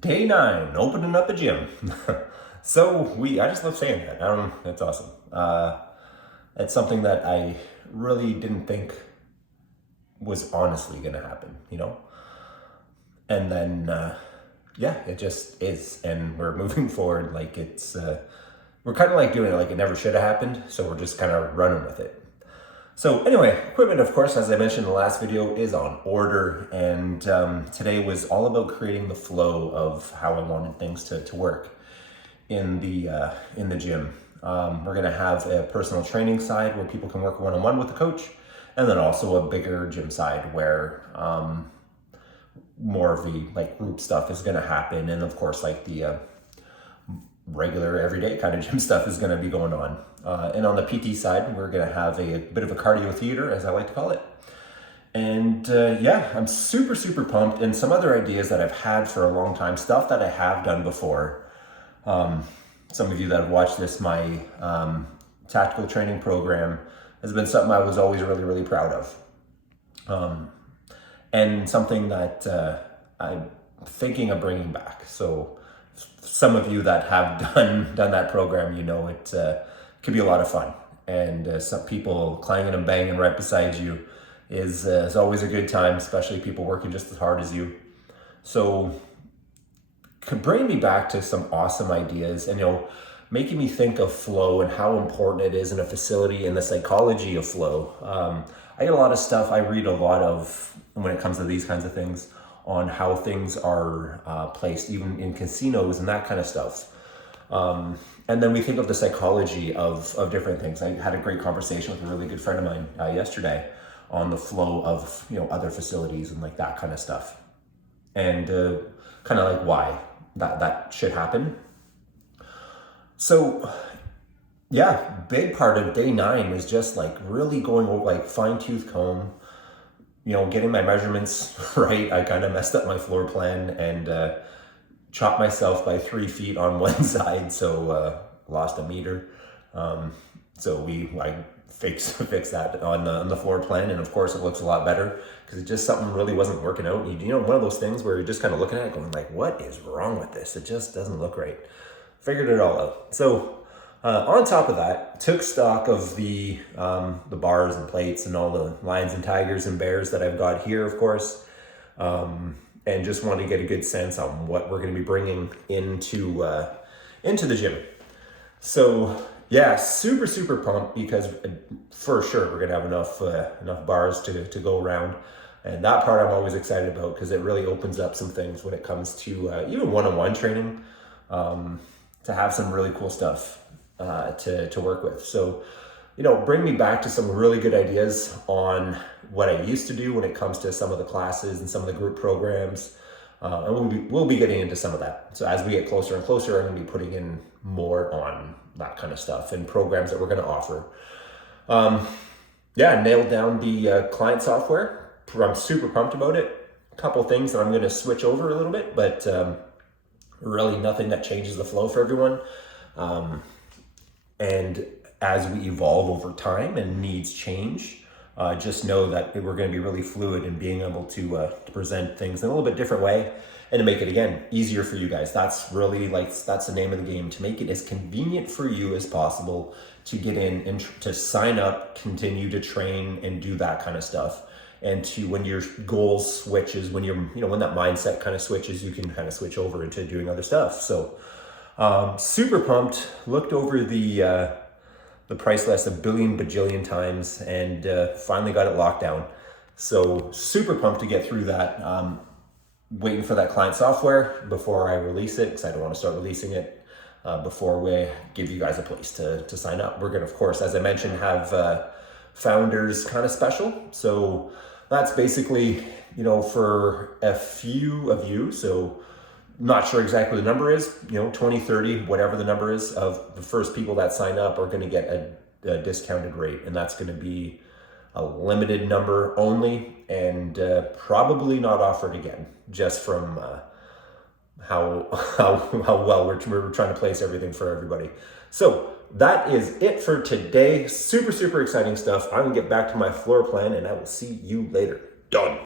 Day 9, opening up a gym. I just love saying that. That's awesome. It's something that I really didn't think was honestly going to happen, you know? And then, it just is. And we're moving forward like we're kind of like doing it like it never should have happened. So we're just kind of running with it. So anyway, equipment, of course, as I mentioned in the last video, is on order. And today was all about creating the flow of how I wanted things to work in the gym. We're gonna have a personal training side where people can work one-on-one with the coach, and then also a bigger gym side where more of the group stuff is gonna happen. And of course, the regular everyday kind of gym stuff is going to be going on. And on the PT side, we're going to have a bit of a cardio theater, as I like to call it. And I'm super, super pumped. And some other ideas that I've had for a long time, stuff that I have done before. Some of you that have watched this, my tactical training program has been something I was always really, really proud of. And something that I'm thinking of bringing back. So some of you that have done that program, you know it could be a lot of fun, and some people clanging and banging right beside you is always a good time, especially people working just as hard as you. So could bring me back to some awesome ideas, and making me think of flow and how important it is in a facility and the psychology of flow. I get a lot of stuff, I read a lot of when it comes to these kinds of things, on how things are placed, even in casinos and that kind of stuff. And then we think of the psychology of different things. I had a great conversation with a really good friend of mine yesterday on the flow of other facilities and that kind of stuff, and kind of why that should happen. So big part of day 9 is just really going over fine-tooth comb, getting my measurements right. I kind of messed up my floor plan and chopped myself by 3 feet on one side, so lost a meter. So I fixed that on the floor plan, and of course it looks a lot better because just something really wasn't working out. One of those things where you're just kind of looking at it going what is wrong with this? It just doesn't look right. Figured it all out. So on top of that, took stock of the bars and plates and all the lions and tigers and bears that I've got here, of course, and just wanted to get a good sense on what we're going to be bringing into the gym. So super, super pumped because for sure we're going to have enough bars to go around. And that part I'm always excited about because it really opens up some things when it comes to even one-on-one training, to have some really cool stuff to work with. So, bring me back to some really good ideas on what I used to do when it comes to some of the classes and some of the group programs. And we'll be getting into some of that. So as we get closer and closer, I'm going to be putting in more on that kind of stuff and programs that we're going to offer. Nailed down the client software. I'm super pumped about it. A couple things that I'm going to switch over a little bit, but really nothing that changes the flow for everyone. And as we evolve over time and needs change, just know that we're going to be really fluid in being able to present things in a little bit different way and to make it, again, easier for you guys. That's really that's the name of the game, to make it as convenient for you as possible to get in and to sign up, continue to train and do that kind of stuff. And to, when your goals switches, when when that mindset kind of switches, you can kind of switch over into doing other stuff. So super pumped. Looked over the price list a billion bajillion times and finally got it locked down. So super pumped to get through that. Waiting for that client software before I release it, because I don't want to start releasing it before we give you guys a place to sign up. We're going to, of course, as I mentioned, have founders kind of special. So that's basically, for a few of you. So not sure exactly what the number is, 20, 30, whatever the number is, of the first people that sign up are going to get a discounted rate. And that's going to be a limited number only, and probably not offered again, just from how well we're trying to place everything for everybody. So that is it for today. Super, super exciting stuff. I'm going to get back to my floor plan, and I will see you later. Done.